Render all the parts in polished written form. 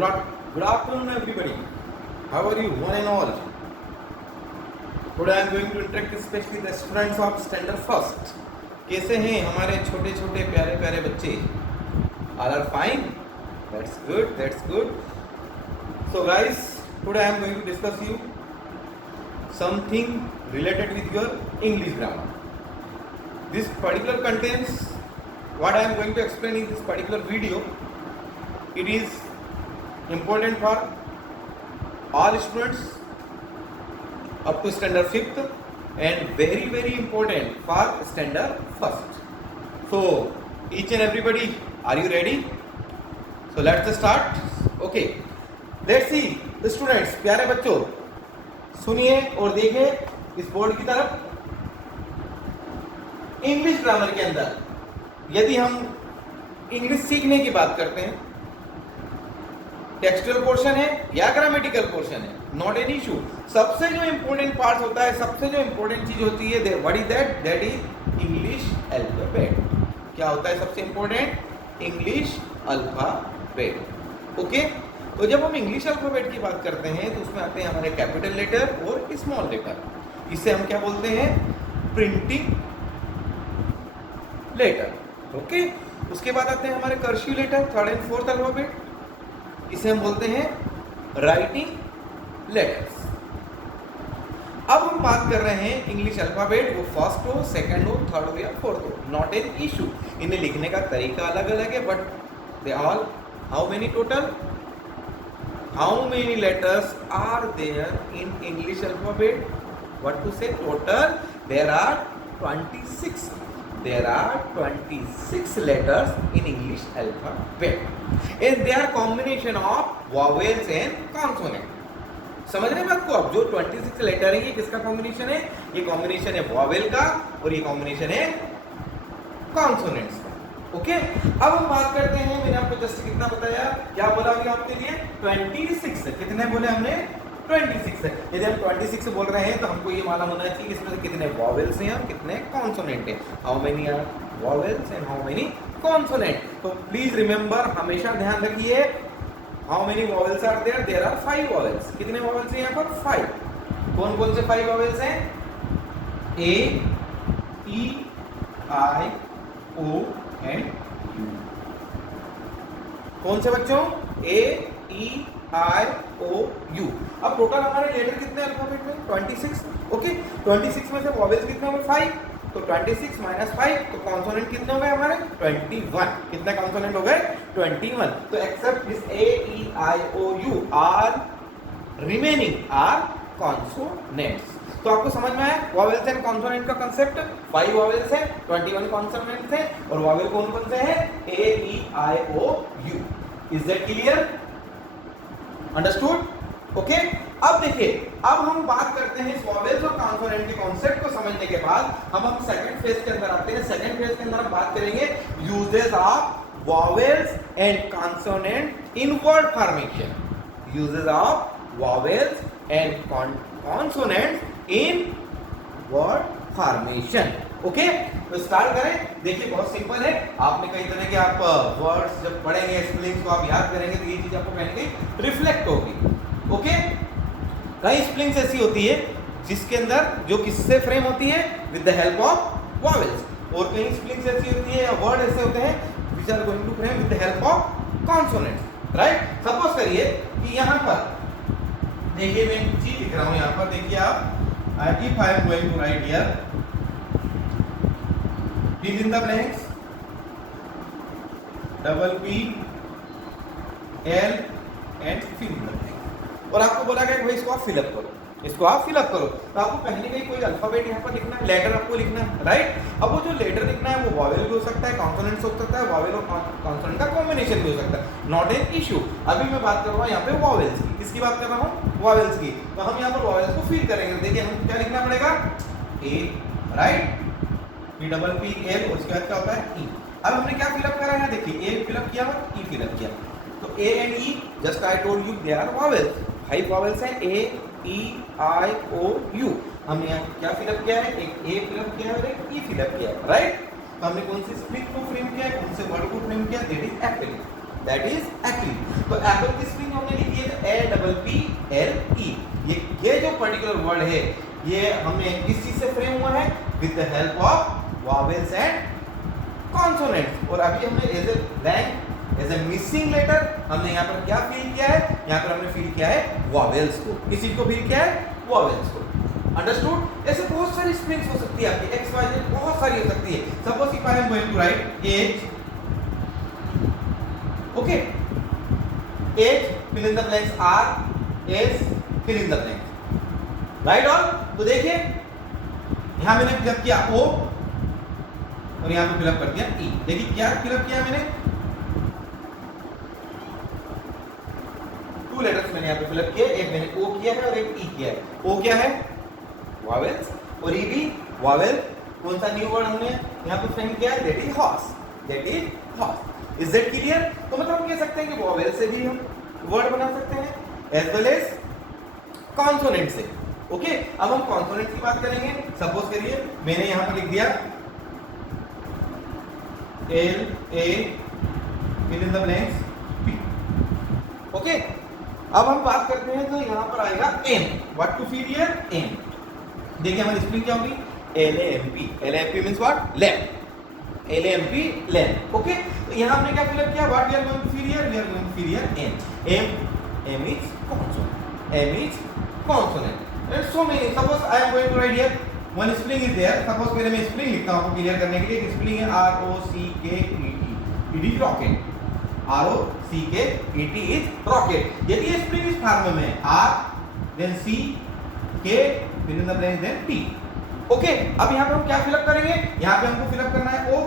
Good afternoon, everybody. How are you, one and all? Today I am going to interact especially the students of standard first. कैसे हैं हमारे छोटे छोटे प्यारे प्यारे बच्चे? All are fine? That's good. That's good. So guys, today I am going to discuss you something related with your English grammar. This particular contains what I am going to explain in this particular video. It is important for all students up to standard 5th and very important for standard 1st. So each and everybody, are you ready? So let's start. Okay, let's see the students. प्यारे बच्चों सुनिए और देखिए इस board की तरफ. English grammar के अंदर यदि हम इंग्लिश सीखने की बात करते हैं, टेक्सचुअल पोर्शन है या ग्रामेटिकल पोर्शन है, नॉट एन इशू. सबसे जो इंपॉर्टेंट पार्ट होता है, सबसे जो इंपॉर्टेंट चीज होती है, what is that? That is English alphabet. क्या होता है सबसे इंपॉर्टेंट? English alphabet. ओके, तो जब हम इंग्लिश अल्फाबेट की बात करते हैं तो उसमें आते हैं हमारे कैपिटल लेटर और स्मॉल लेटर. इसे हम क्या बोलते हैं? Printing letter. ओके, उसके बाद आते हैं हमारे cursive letter, third and fourth alphabet. इसे हम बोलते हैं राइटिंग लेटर्स. अब हम बात कर रहे हैं इंग्लिश अल्फाबेट, वो फर्स्ट हो, सेकंड हो, थर्ड हो या फोर्थ हो, नॉट एन इशू. इन्हें लिखने का तरीका अलग अलग है, but they all, how many total, how many letters are there in English alphabet? What to say? Total there are 26. There are 26 letters in English alphabet, and they are combination of vowels and consonant. समझ रहे हैं बात को? अब जो 26 letter है ये किसका कॉम्बिनेशन है? ये कॉम्बिनेशन है वॉवेल का और ये कॉम्बिनेशन है कॉन्सोनेंट्स का. ओके, अब हम बात करते हैं. मैंने आपको जस्ट कितना बताया, क्या बोला अभी आपके लिए? 26. कितने बोले हमने? 26 है. यदि हम 26 बोल रहे हैं तो हमको ये मालूम होना चाहिए इसमें से कितने वॉवेल्स हैं और कितने कॉन्सोनेंट हैं. How many are vowels and how many consonant. तो प्लीज रिमेंबर, हमेशा ध्यान रखिए, how many vowels are there? There are 5 vowels. कितने वॉवेल्स हैं यहाँ पर? 5. कौन कौन से 5 वॉवेल्स हैं? A, E, I, O and you. कौन से बच्चों? ए, ई, आई, ओ, यू. अब टोटल हमारे लेटर कितने अल्फाबेट में? 26. ओके, 26 में से वॉवेल्स कितने हो गए? 5. तो 26 - 5, तो कॉन्सोनेंट कितने हो गए हमारे? 21. कितने कॉन्सोनेंट हो गए? 21. तो except this A, E, I, O, U are remaining are consonants. तो आपको समझ में आया वॉवेल्स एंड कॉन्सोनेंट का कांसेप्ट? 5 वॉवेल्स हैं, 21 कॉन्सोनेंट्स हैं, और वॉवेल कौन कौन से हैं? A, E, I, O, U. Is that clear? Understood? Okay, अब देखिए, अब हम बात करते हैं इस वॉवेल्स और कॉन्सोनेंट के कॉन्सेप्ट को समझने के बाद हम सेकंड फेज के अंदर आते हैं. सेकंड फेज के अंदर हम बात करेंगे uses of vowels and consonant in word formation. Uses of vowels and consonant in word formation. Okay, तो स्टार्ट करें. देखिए बहुत सिंपल है. आपने कई तरह के आप वर्ड्स जब पढ़ेंगे, स्पेलिंग्स को आप याद करेंगे तो ये चीज आपको कहीं ना कहीं रिफ्लेक्ट होगी. ओके, कई स्पेलिंग्स ऐसी होती है जिसके अंदर जो किससे फ्रेम होती है? With the help of vowels. और कई स्पेलिंग्स ऐसी होती है या वर्ड ऐसे होते हैं which are going to frame with the help of consonants. Right? Suppose करिए कि यहाँ पर देखिए मैं एक चीज लिख रहा हूँ. यहाँ पर देखिए आप, if I am going to write here, fill in the blanks, double P, L and fill in the blanks. और आपको बोला गया कि भाई इसको आप फिलअप करो, इसको आप फिलअप करो. तो आपको पहले का ही कोई अल्फाबेट यहाँ पर लिखना है, लेटर आपको लिखना है. राइट? अब वो जो लेटर लिखना है वो वॉवेल भी हो सकता है, कॉन्सोनेंट्स हो सकता है, वॉवेल और कॉन्सोनेंट का कॉम्बिनेशन भी हो सकता है, नॉट एन इशू. अभी मैं बात कर रहा हूँ यहाँ पे वॉवेल्स की. किसकी बात कर रहा हूँ? वॉवेल्स की. तो हम यहाँ पर वॉवेल्स को फिल करेंगे. देखिए हम क्या लिखना पड़ेगा? A, right, P double P L, और उसके बाद क्या होता है? ई. अब हमने क्या फिलअप करा है? देखिए ए फिलअप किया और ई फिलअप किया. तो A and E, just I told you, they are vowels. 5 vowels हैं, A, E, I, O, you. हमने यहाँ क्या फिलअप किया है? एक ए फिलअप किया है और एक ई फिलअप किया है. राइट? तो हमने कौन सी स्प्लिट को फ्रेम किया है, कौन से वर्ड को फ्रेम किया? That is Apple. That is Apple. तो एप्पल की स्पेलिंग हमने लिखी है APPLE। ये जो पर्टिकुलर वर्ड है ये हमने किस चीज से फ्रेम हुआ है? With the help of vowels and consonants. और अभी हमने as a blank as a missing letter हमने यहाँ पर क्या फील किया है? यहाँ पर हमने फील किया है वॉवेल्स को। किस चीज को फील किया है? वॉवेल्स को। अंडरस्टूड? ऐसे बहुत सारी स्पेलिंग्स हो सकती है आपकी, एक्स वाई जेड बहुत सारी हो सकती है। Suppose if I am going to write as, okay, as fill in the blanks or as fill in the blanks, right all. तो देखिए यहां मैंने फिलअप किया ओ और यहां पे फिलअप कर दिया ई। देखिए क्या फिलअप किया मैंने? टू लेटर्स मैंने यहां पे फिलअप किए, एक मैंने ओ किया है और एक ई किया है। ओ क्या है? वॉवेल्स, और ई भी वॉवेल। कौन सा न्यू वर्ड हमने यहां पे फ्रेम किया है? That is horse, that is horse. Is that clear? तो मतलब हम कह सकते हैं कि वॉवेल से भी हम वर्ड बना सकते हैं एज वेल एज कॉन्सोनेंट से। ओके, अब हम कॉन्सोनेंट की बात करेंगे। सपोज करिए मैंने यहां पर लिख दिया L A fill in the blanks P. Okay, अब हम बात करते हैं तो यहां पर आएगा M. What to fill here? M. देखिए हमारी स्पेलिंग क्या होगी? LAMP। LAMP means what? Lamp. LAMP lamp. Okay, तो यहां हमने क्या फिलअप किया? What we are going to fill here? We are going to fill here M is consonant, M is consonant. And so many, suppose I am going to write here one spelling is there. Suppose पहले मैं spelling लिखता हूं आपको clear करने के लिए। एक spelling है ROCKET, it is rocket. ROCKET is rocket. यदि ये स्पेलिंग इस फॉर्म में है R then C K fill in the blanks then T। Okay, अब यहाँ पे हम क्या फिलअप करेंगे? यहाँ पे हमको फिलअप करना है O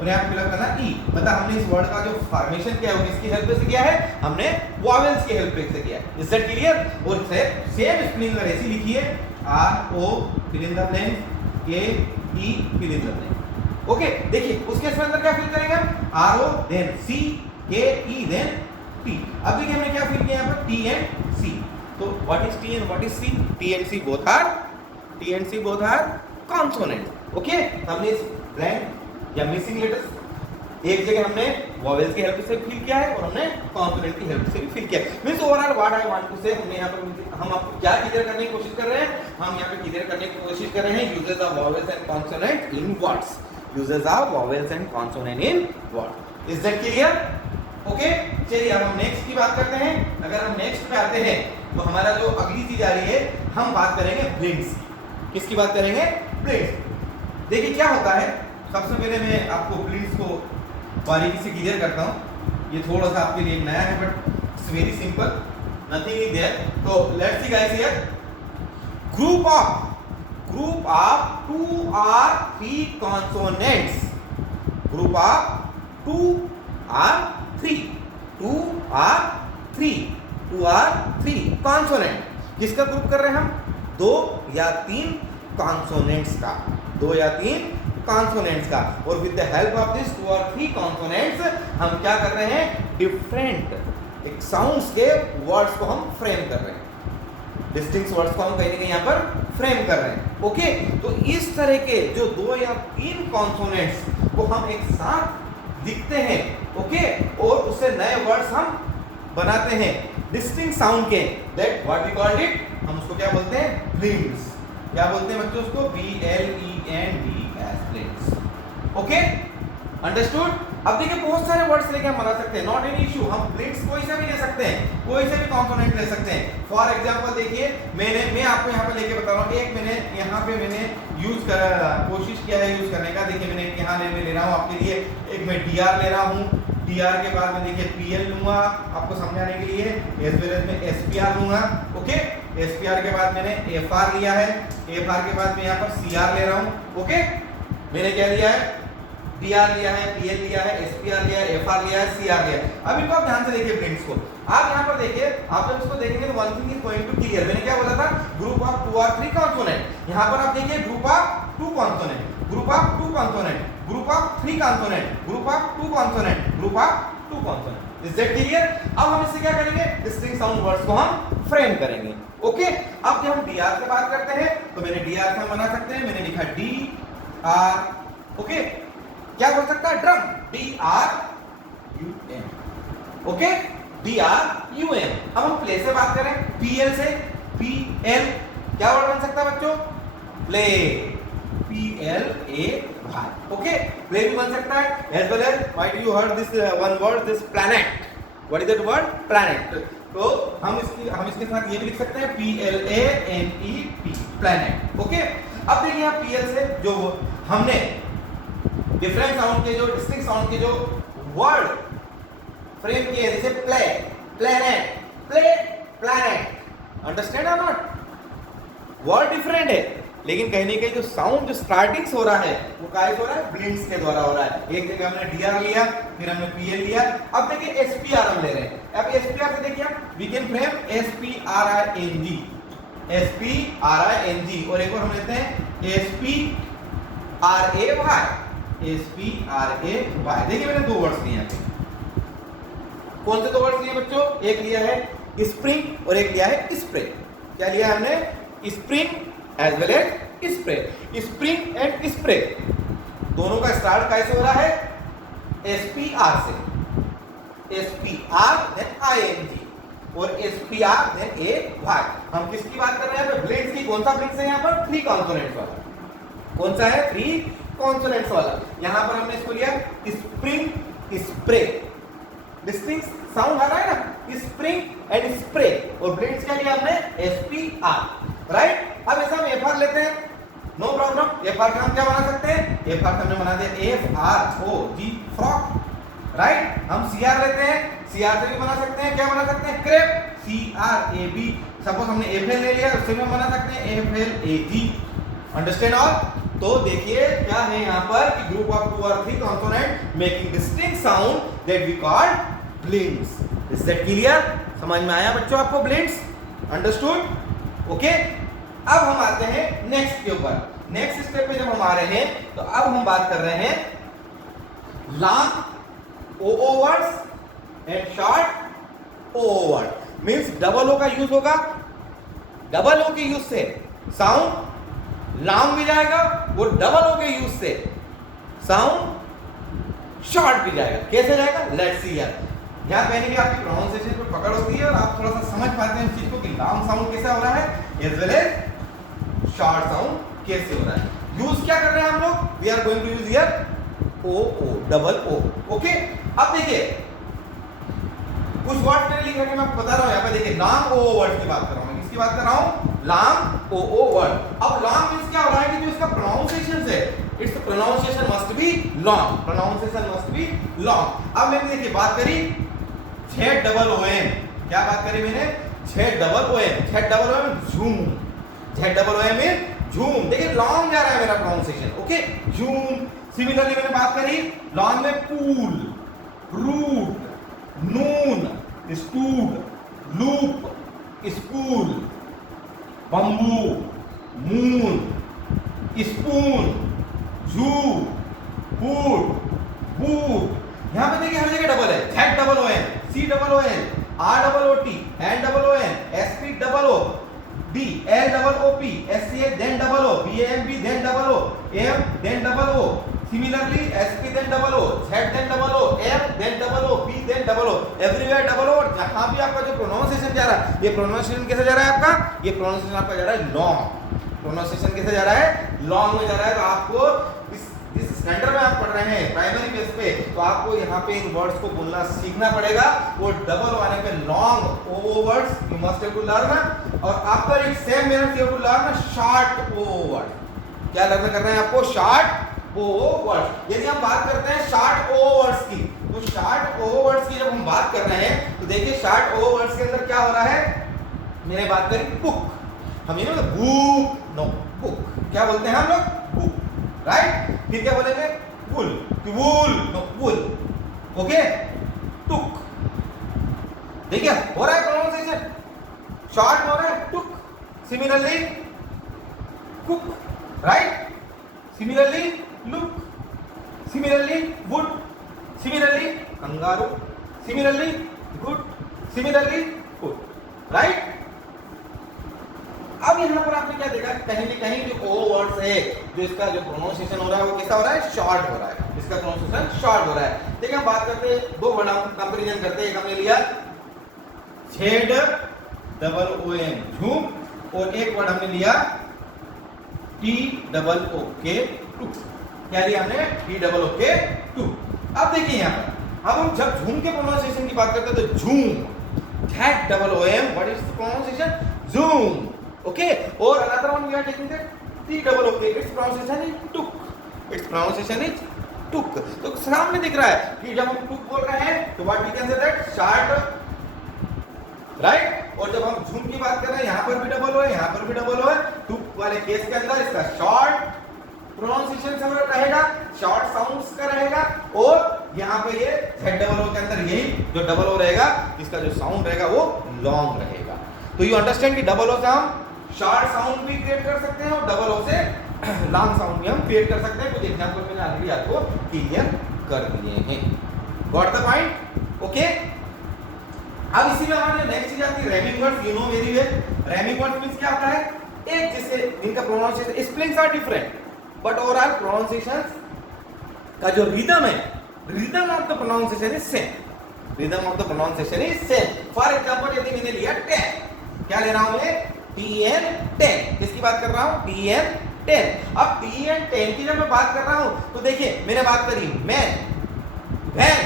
और यहाँ पे फिलअप करना है E। मतलब हमने इस वर्ड का जो फॉर्मेशन किया है वो किसकी हेल्प से किया है? हमने वॉवेल्स की हेल्प से किया है। Is that clear? और सेम स्पेलिंग अगर ऐसी लिखिए RO fill in the blanks K E fill in the blanks. Okay, देखिए उसके अंदर क्या फिल करेंगे हम? RO then C K E then T। अब देखिए हमने क्या फिल किया यहाँ पर? T and C। तो what is T and what is C? T and C both are consonant। Okay, हमने इस ब्लैंक या मिसिंग लेटर्स एक जगह हमने वॉवेल्स की हेल्प से फिल किया है और हमने कॉन्सोनेंट की हेल्प से भी फिल किया है। Means overall what I want to say, हमने यहाँ पर हम आपको क्या क्लियर करने की कोशिश कर रहे हैं? हम यहाँ पे क्लियर करने की कोशिश कर रहे हैं uses of vowels and consonant in words. Uses of vowels and consonant in word. Is that clear? Okay, चलिए अब हम नेक्स्ट की बात करते हैं। अगर हम नेक्स्ट पे आते हैं तो हमारा जो अगली चीज आ रही है, हम बात करेंगे ब्लिंक्स। किसकी बात करेंगे? ब्लिंक्स। देखिए क्या होता है, सबसे पहले मैं आपको ब्लिंक्स को बारीकी से क्लियर करता हूं। ये थोड़ा सा आपके लिए नया है but it's very simple, nothing is there. तो let's see guys here, group of 2 or 3 consonants, group of 2 or 3 consonant। किसका ग्रुप कर रहे हैं हम? 2 या 3 कॉन्सोनेंट्स का, 2 या 3 कॉन्सोनेंट्स का। और with the help of this 2 और 3 कॉन्सोनेंट्स हम क्या कर रहे हैं? डिफरेंट एक साउंड्स के वर्ड्स को हम फ्रेम कर रहे हैं, डिस्टिंक्ट वर्ड्स को हम कहीं ना कहीं यहाँ पर फ्रेम कर रहे हैं। ओके, तो इस तरह के जो 2 या 3 कॉन्सोनेंट्स को हम एक साथ लिखते हैं, ओके, और उससे नए वर्ड्स हम बनाते हैं डिस्टिंक्ट साउंड के, that what we called it, हम उसको क्या बोलते हैं? ब्लिंक्स। क्या बोलते हैं बच्चों उसको? BLENDS, blinks. Okay, understood? अब देखिए बहुत सारे वर्ड्स लेके हम बना सकते हैं, नॉट एनी इशू। हम ब्लिंक्स कोई से भी ले सकते हैं, कोई से भी कॉम्पोनेंट ले सकते हैं। फॉर एग्जांपल देखिए मैं आपको यहाँ पे लेके बता रहा हूँ, एक मैंने यहाँ पे मैंने कोशिश किया है यूज करने का। देखिए मैंने यहाँ ले रहा हूँ आपके लिए, एक मैं DR ले रहा हूँ। DR के बाद में देखिए PL लूंगा आपको समझाने के लिए, एज वेल एज मैं SPR लूंगा। ओके, SPR के बाद मैंने FR लिया है, FR के बाद मैं यहाँ पर CR ले रहा हूँ। ओके, मैंने क्या लिया है? DR लिया है, PL लिया है, SPR लिया है, FR लिया है, CR लिया है। अब इनको आप ध्यान से देखिए ब्लिंक्स को। आप यहाँ पर देखिए, आप जब इसको देखेंगे तो one thing is going to clear. मैंने क्या बोला था? ग्रुप ऑफ 2 और 3 कॉन्सोनेंट। यहाँ पर आप देखिए group of 2 consonant, group of 2 consonant, group of 3 consonant, group of 2 consonant, group of 2 consonant. Is that clear? अब हम इससे क्या करेंगे? डिस्टिंक्ट साउंड वर्ड्स को हम फ्रेम करेंगे। ओके, अब जब हम DR से बात करते हैं तो मैंने DR से हम बना सकते हैं, मैंने लिखा DR। ओके, क्या बोल सकता है? Drum, DRUM। Okay, DRUM। अब हम प्ले से बात करें, PL से, PL क्या वर्ड बन सकता है बच्चों? Play, PLAY। ओके, प्ले भी बन सकता है। As well as why do you heard this one word, this planet? What is that word? Planet. तो हम इसके साथ ये भी लिख सकते हैं PLANET, प्लैनेट। ओके, अब देखिए यहाँ PL से जो हमने डिफरेंट साउंड के, जो डिस्टिंक्ट साउंड के जो वर्ड फ्रेम किए, जैसे play, planet, play, planet, understand और नॉट? वर्ड डिफरेंट है, लेकिन कहीं ना कहीं जो साउंड, जो स्टार्टिंग हो रहा है, वो काय हो रहा है? ब्लिंक्स के द्वारा हो रहा है। एक जगह हमने DR लिया, फिर हमने PL लिया, अब देखिए SPR हम ले रहे हैं। अब SPR से देखिए we can frame SPRING, SPRING, और एक और हम लेते हैं SPRAY, SPRAY। देखिए मैंने दो वर्ड्स लिए हैं। कौन से दो वर्ड्स लिए बच्चों? एक लिया है स्प्रिंग और एक लिया है स्प्रे। क्या लिया है हमने? Spring as well as spray. Spring and spray दोनों का स्टार्ट कैसे हो रहा है? SPR से, SPR देन ING और SPR देन AY। हम किसकी बात कर रहे हैं? ब्लिंक्स की। कौन सा ब्लिंक्स है यहाँ पर? 3 कॉन्सोनेंट्स वाला। कौन सा है? 3 कॉन्सोनेंट्स वाला। यहाँ पर हमने इसको लिया स्प्रिंग, स्प्रे। डिस्टिंक्ट साउंड आ रहा है ना, स्प्रिंग एंड स्प्रे, और ब्लिंक्स क्या लिया हमने? SPR, right. अब ऐसा हम FR लेते हैं, नो प्रॉब्लम। FR का हम क्या बना सकते हैं? FR का हमने बना दिया FROG, फ्रॉक, राइट। हम CR लेते हैं, CR से भी बना सकते हैं, क्या बना सकते हैं? Crepe, CRAB। सपोज हमने FL ले लिया, उससे भी हम बना सकते हैं FLAG, अंडरस्टैंड? और तो देखिए क्या है यहाँ पर कि ग्रुप ऑफ 2 और 3 consonant making distinct sound that we call blinks. Is that clear? समझ में आया बच्चों आपको ब्लिंक्स? अंडरस्टूड? ओके, अब हम आते हैं नेक्स्ट के ऊपर। नेक्स्ट स्टेप पे जब हम आ रहे हैं, तो अब हम बात कर रहे हैं long OO words and short OO word. Means double O का यूज होगा, डबल O के यूज से साउंड लॉन्ग भी जाएगा, वो डबल O के यूज से साउंड शॉर्ट भी जाएगा। कैसे जाएगा? लेट्स सी यार। यहाँ कहीं भी आपकी प्रोनाउंसिएशन पर पकड़ होती है और आप थोड़ा सा समझ पाते हैं इस चीज को कि लॉन्ग साउंड कैसे हो रहा है as well as short sound कैसे हो रहा है। यूज क्या कर रहे हैं हम लोग? We are going to use here OO, double O। Okay, अब देखिए कुछ वर्ड मैंने लिखा है, मैं बता रहा हूं। यहाँ पे देखिए लॉन्ग OO वर्ड की बात कर रहा हूं। किसकी बात कर रहा हूं? Long OO word. अब लॉन्ग मींस क्या हो रहा है कि जो इसका प्रोनाउंसिएशन है, it's pronunciation must be long, pronunciation must be long. अब मैंने देखिए बात करी ZOOM। क्या बात करी मैंने? ZOOM, ZOOM झूम, ZOOM झूम। देखिए लॉन्ग जा रहा है मेरा प्रोनाउंसिएशन। ओके, झूम। सिमिलरली मैंने बात करी लॉन्ग में pool, root, noon, stood, loop, school, bamboo, moon, spoon, zoo, boot, boot. यहां पे देखिए हर जगह डबल है। ZOOM, COOL, ROOT, NOON, SPOO, D, LOOP, SCH then double O, BAMB then double O, AM then double O. Similarly, SP then double O, Z then double O, M then double O, P then double O. Everywhere double O। और जहाँ भी आपका जो pronunciation जा रहा है, ये pronunciation कैसे जा रहा है आपका? ये प्रोनाउंसिएशन आपका जा रहा है लॉन्ग। प्रोनाउंसिएशन कैसे जा रहा है? लॉन्ग में जा रहा है। तो आपको जिस स्टैंडर्ड में आप पढ़ रहे हैं प्राइमरी बेस पे, तो आपको यहाँ पे इन वर्ड्स को बोलना सीखना पड़ेगा। वो डबल आने पे long OO words you must have to learn. और after it same method you have to learn short OO word. क्या लर्न करना है आपको? Short OO words. यदि हम बात करते हैं शॉर्ट OO वर्ड्स की, तो शॉर्ट OO वर्ड्स की जब हम बात कर रहे हैं, तो देखिए शॉर्ट OO वर्ड्स के अंदर क्या हो रहा है। मैंने बात करी बुक, हम ये ना बुक, नो बुक क्या बोलते हैं हम लोग? Book, right. फिर क्या बोलेंगे? Wool, wool, no wool. Okay, took. देखिए हो रहा है प्रोनाउंसिएशन, शॉर्ट हो रहा है took. Similarly cook, right. Similarly look, similarly wood, similarly kangaroo, similarly good, similarly foot, right. अब यहाँ पर आपने क्या देखा, कहीं ना कहीं जो ओ वर्ड्स है, जो इसका जो प्रोनाउंसिएशन हो रहा है वो कैसा हो रहा है, शॉर्ट हो रहा है, इसका प्रोनाउंसिएशन शॉर्ट हो रहा है। देखिए हम बात करते हैं, दो वर्ड हम कंपैरिजन करते हैं। एक हमने लिया झेड डबल ओ एम झूम, और एक वर्ड हमने लिया टी डबल ओ के टू। क्या लिया हमने, टी डबल ओ के टू। अब देखिए यहाँ पर, अब हम जब झूम के प्रोनाउंसिएशन की बात करते हैं तो zoom, Z double O M, what is the pronunciation, zoom, okay. और another one we are taking that T double O K, it's pronunciation is took, it's pronunciation is took. तो सामने दिख रहा है कि जब हम टुक बोल रहे हैं तो what we can say that short, right. और जब हम झूम की बात कर रहे हैं, यहाँ पर भी डबल ओ है, यहाँ पर भी डबल ओ है, टुक वाले केस के अंदर इसका शॉर्ट प्रोनाउंसिएशन सब रहेगा, शॉर्ट साउंड्स का रहेगा। और यहाँ पे ये झेड डबल ओ के अंदर यही जो डबल ओ रहेगा, इसका जो साउंड रहेगा वो लॉन्ग रहेगा। तो यू अंडरस्टैंड कि डबल ओ से हम शॉर्ट साउंड भी क्रिएट कर सकते हैं और डबल ओ से लॉन्ग साउंड भी हम क्रिएट कर सकते हैं। कुछ एग्जांपल मैंने ऑलरेडी आपको क्लियर कर दिए हैं। Got the point, okay. अब इसी में हमारे नेक्स्ट चीज आती है rhyming words, you know very well. Rhyming words means क्या होता है, एक जैसे इनका pronunciation spellings are different but overall pronunciation का जो रिदम है, rhythm of the pronunciation is same, rhythm of the pronunciation is same. For example यदि मैंने लिया 10, क्या ले रहा हूं मैं, TN 10, किसकी बात कर रहा हूं, TN 10। अब TN 10 की जब मैं बात कर रहा हूं तो देखिए मैंने बात करी man, van,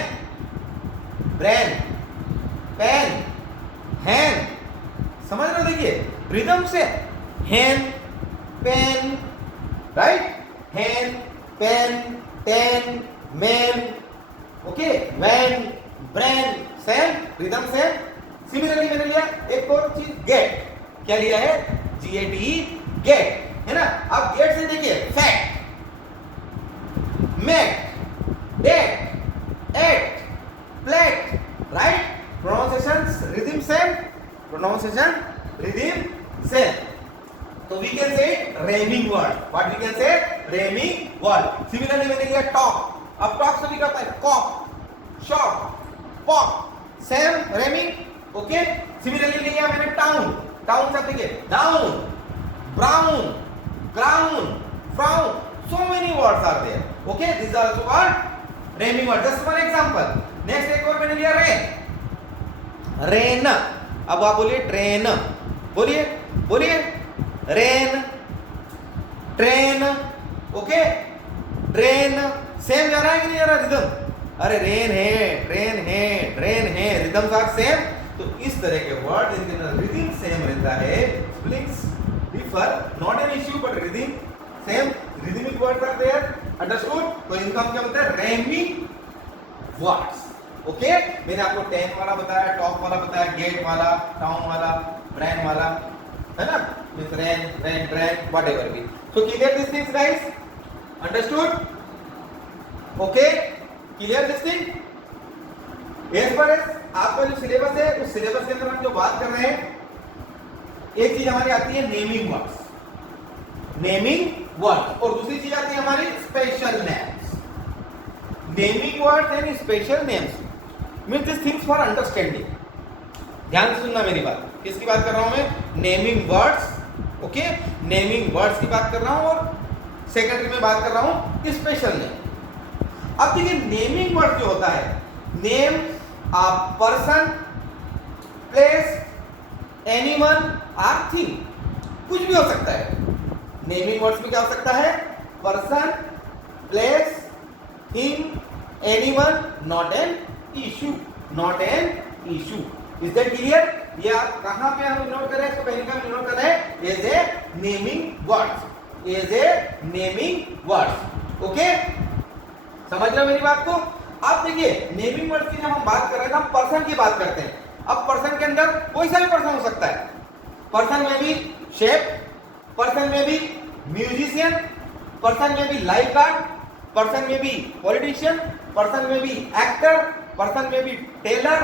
brain, pen, hen, समझ रहे हो, देखिए रिदम से hen, pen, right, hen, pen, ten, man, okay, van, brain, same, rhythm same. Similarly मैंने लिया एक और चीज गेट, क्या लिया है, GATE, गेट, है ना। अब गेट से देखिए fact, mac, date, ate, plate, right. Pronunciation rhythm same, pronunciation rhythm same. तो we can say rhyming word, what we can say, rhyming word. Similarly मैंने लिया टॉक, अब टॉक से भी करता है cock, shock, pock, same rhyming, okay. Similarly लिया मैंने टाउन, टाउन से देखिए down, brown, ground, frown, so many words are there, okay, these are also called rhyming words. Just one example. Next एक और मैंने लिया रेन, रेन। अब आप बोलिए ट्रेन, बोलिए बोलिए rain, train, okay, train, same जा रहा है कि नहीं जा रहा रिदम, अरे रेन है, ट्रेन है, ट्रेन है, रिदम्स आर सेम। तो इस तरह के वर्ड जिनके अंदर रिदम सेम रहता है, spellings differ, not an issue but rhythm same, rhythmic words are there, understood. तो इनका हम क्या बोलते हैं, रैमिंग वर्ड्स, ओके। मैंने आपको 10 वाला बताया, टॉक वाला बताया, गेट वाला, टाउन वाला, ब्रेन वाला, है ना, means rain, rain, brain, whatever be. So clear this things guys, understood, okay, clear this thing. As पर एज आपका जो सिलेबस है, उस सिलेबस के अंदर हम जो बात कर रहे हैं, एक चीज हमारी आती है नेमिंग वर्ड्स, नेमिंग वर्ड, और दूसरी चीज आती है हमारी special names. Naming words and special names means this things for understanding. ध्यान से सुनना मेरी बात, किसकी बात कर रहा हूं मैं, naming words, okay, naming words की बात कर रहा हूं, और सेकेंडरी में बात कर रहा हूं स्पेशल नेम। अब देखिए नेमिंग वर्ड जो होता है, name a person, place, animal or thing, कुछ भी हो सकता है। नेमिंग वर्ड्स में क्या हो सकता है, person, place, thing, animal, not an issue, not an issue. Is that clear? ये आप कहां पे हम नोट करें, इसको पहले का नोट करना है as a naming words, as a naming words, okay. समझ रहे हो मेरी बात को? अब देखिए नेमिंग वर्ड्स की जब हम बात कर रहे हैं, हम पर्सन की बात करते हैं। अब पर्सन के अंदर कोई सा भी पर्सन हो सकता है, पर्सन में भी शेफ, पर्सन में भी म्यूजिशियन, पर्सन में भी लाइफ गार्ड, पर्सन में भी पॉलिटिशियन, पर्सन में भी एक्टर, पर्सन में भी टेलर,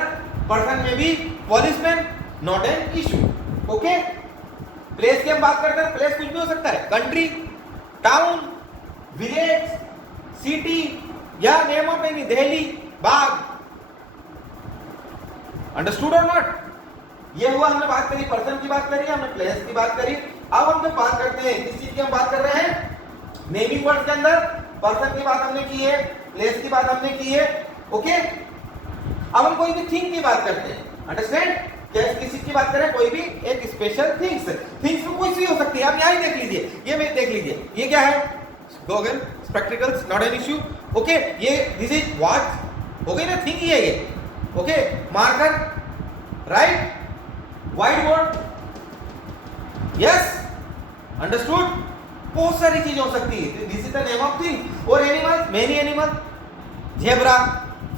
पर्सन में भी policeman, not an issue, okay. Place की हम बात करते हैं, प्लेस कुछ भी हो सकता है, कंट्री, टाउन, विलेज, सिटी, या name of any, Delhi, Bagh, understood और नॉट? ये हुआ, हमने बात करी पर्सन की बात करी, हमने प्लेस की बात करी, अब हम जब बात करते हैं किस चीज की हम बात कर रहे हैं, नेमिंग वर्ड्स के अंदर पर्सन की बात हमने की है, प्लेस की बात हमने की है, ओके। अब हम कोई भी थिंग की बात करते हैं, अंडरस्टैंड, क्या किस चीज की बात करें, कोई भी एक स्पेशल थिंग्स में कोई सी हो सकती है, आप यहां ही देख लीजिए, ये में देख लीजिए, ये क्या है, goggle, spectacles, not an issue, okay. ये दिस इज वॉच, हो गई ना, थिंग ही है ये, okay. Marker, right, white board, yes, understood, बहुत सारी चीजें हो सकती है, this is the name of thing. और animal, many animal, zebra,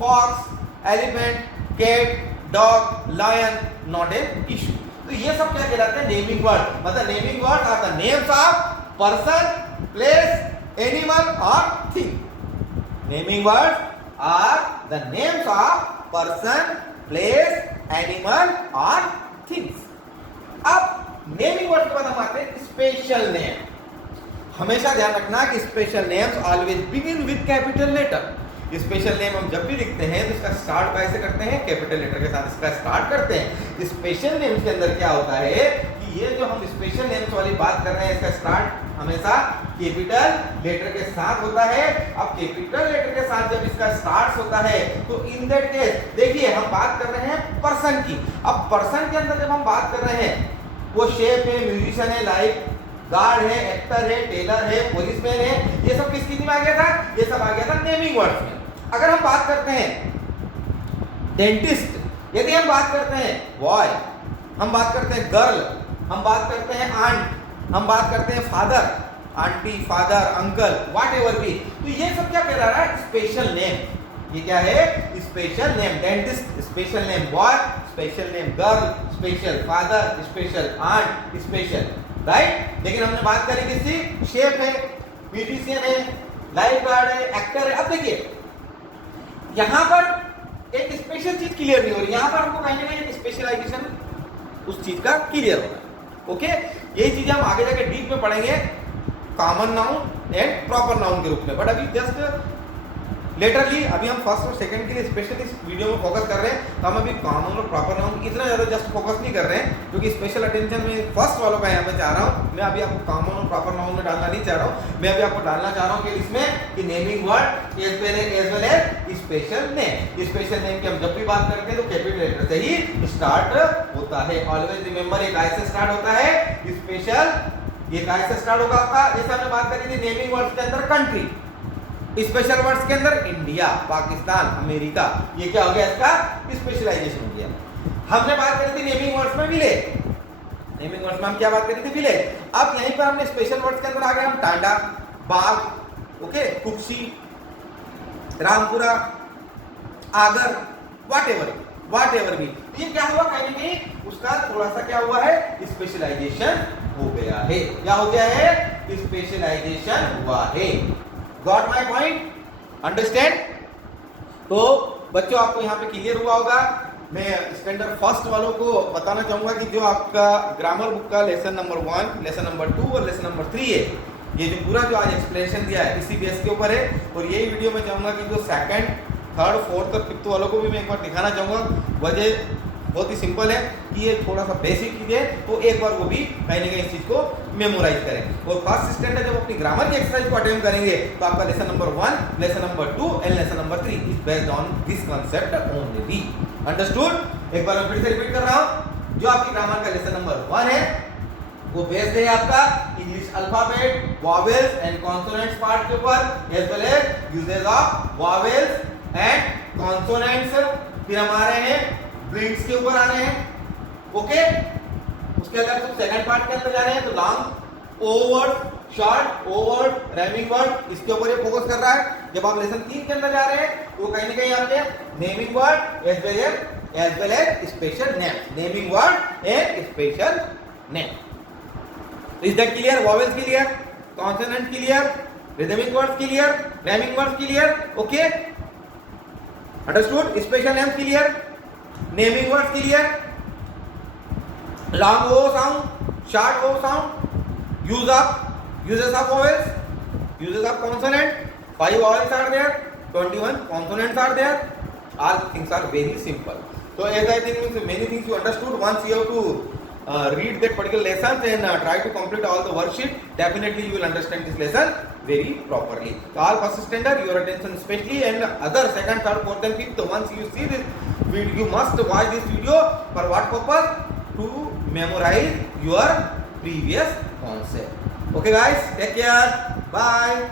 fox, elephant, cat, dog, lion, not an issue. तो ये सब क्या कहलाते हैं, नेमिंग वर्ड, मतलब naming word are the names of person, place, animal और thing. Naming word are the names of person, place, animal और things. अब नेमिंग वर्ड के बाद हम आते हैं स्पेशल नेम। हमेशा ध्यान रखना कि special names always begin with capital letter. Special name हम जब भी लिखते हैं तो इसका स्टार्ट कैसे करते हैं, कैपिटल लेटर के साथ इसका स्टार्ट करते हैं। स्पेशल नेम्स के अंदर क्या होता है कि ये जो हम स्पेशल नेम्स वाली बात कर रहे हैं, इसका स्टार्ट हमेशा कैपिटल लेटर के साथ होता है। अब कैपिटल लेटर के साथ जब इसका स्टार्ट होता है तो इन दैट केस देखिए हम बात कर रहे हैं पर्सन की। अब पर्सन के अंदर जब हम बात कर रहे हैं, वो शेफ है, म्यूजिशियन है, लाइक गार्ड है, एक्टर है, टेलर है, पुलिसमैन है, ये सब किस चीज में आ गया था, ये सब आ गया था नेमिंग वर्ड्स में। अगर हम बात करते हैं डेंटिस्ट, यदि हम बात करते हैं बॉय, हम बात करते हैं गर्ल, हम बात करते हैं आंट, हम बात करते हैं father, aunty, father, uncle, what ever be, तो ये सब क्या कह रहा है, स्पेशल नेम। ये क्या है, special name. Dentist special name boy, special name girl, special father, special aunt, special, right. लेकिन हमने बात करी किसकी, शेफ है, म्यूजिशियन है, लाइफ गार्ड है, एक्टर है। अब देखिए यहां पर एक स्पेशल चीज क्लियर नहीं हो रही, यहां पर हमको कहीं ना कहीं एक स्पेशलाइजेशन उस चीज का क्लियर होगा, ओके। यही चीजें हम आगे जाके डीप में पढ़ेंगे common noun and proper noun के रूप में। बट अभी जस्ट लेटरली अभी हम फर्स्ट और सेकंड के लिए स्पेशली इस वीडियो में फोकस कर रहे हैं, तो हम अभी कॉमन और प्रॉपर नाउन इतना ज्यादा जस्ट फोकस नहीं कर रहे हैं, क्योंकि स्पेशल अटेंशन में फर्स्ट वालों का यहाँ पे चाह रहा हूँ मैं। अभी आपको कॉमन और प्रॉपर नाउन में डालना नहीं चाह रहा हूँ मैं, अभी आपको डालना चाह रहा हूँ कि इसमें कि naming word as well as special name. Special name की हम जब भी बात करते हैं तो कैपिटल लेटर से ही स्टार्ट होता है। ऑलवेज रिमेंबर, ये कैसे स्टार्ट होता है, स्पेशल, ये कैसे स्टार्ट होगा आपका, जैसे हमने बात करी थी नेमिंग वर्ड्स के अंदर कंट्री, स्पेशल वर्ड्स के अंदर इंडिया, पाकिस्तान, अमेरिका, ये क्या हो गया, इसका स्पेशलाइजेशन हो गया। हमने बात करी थी नेमिंग वर्ड्स में विलेज, नेमिंग वर्ड्स में हम क्या बात करी थी, विलेज। अब यहीं पर हमने स्पेशल वर्ड्स के अंदर आ गए हम Tanda, Bagh, okay, Kukshi, Rampura, Agar, whatever भी, ये क्या हुआ, कहीं ना कहीं उसका थोड़ा सा क्या हुआ है, स्पेशलाइजेशन हो गया है। क्या हो गया है, स्पेशलाइजेशन हुआ है। Got my point, understand. तो बच्चों आपको यहाँ पे क्लियर हुआ होगा। मैं स्टैंडर्ड फर्स्ट वालों को बताना चाहूंगा कि जो आपका ग्रामर बुक का लेसन नंबर 1, लेसन नंबर 2 और लेसन नंबर 3 है, ये जो पूरा जो आज एक्सप्लेनेशन दिया है इसी बेस के ऊपर है। और यही वीडियो में चाहूंगा कि जो सेकंड, थर्ड, फोर्थ और फिफ्थ वालों को भी मैं एक बार दिखाना चाहूंगा। वजह बहुत ही सिंपल है कि ये थोड़ा सा बेसिक चीज है, तो एक बार वो भी कहीं ना कहीं इस चीज को मेमोराइज करें। और फर्स्ट स्टैंडर्ड जब अपनी ग्रामर की एक्सरसाइज को अटेम्प्ट करेंगे तो आपका lesson number 1, lesson number 2 and lesson number 3 is based on this concept only. Understood. एक बार मैं फिर से रिपीट कर रहा हूं, जो आपकी ग्रामर का लेसन नंबर 1 है वो बेस्ड है आपका English alphabet, vowels and consonants part के ऊपर, as well as uses of vowels and consonants. फिर हमारे हैं ब्लिंक्स के ऊपर आ रहे हैं, ओके। उसके अगर हम सेकंड पार्ट के अंदर जा रहे हैं तो लॉन्ग, ओवर्ड, शॉर्ट, ओवर्ड, राइमिंग वर्ड, इसके ऊपर ये फोकस कर रहा है। जब आप लेसन 3 के अंदर जा रहे हैं तो कहीं ना कहीं आपके naming word as well as special name, naming word and special name. Is that clear? Vowels clear, consonant clear, rhythmic words clear, rhyming words clear, okay, understood. Special name clear, naming words clear, long O sound, short O sound, uses of vowels, uses of consonant, 5 vowels are there, 21 consonants are there, all things are very simple. So as I think means many things you understood. Once you have to read that particular lessons and try to complete all the worksheet. Definitely you will understand this lesson very properly. So all first standard, your attention especially, and other second, third, fourth and fifth. Once you see this video, you must watch this video for what purpose? To memorize your previous concept. Okay guys, take care. Bye.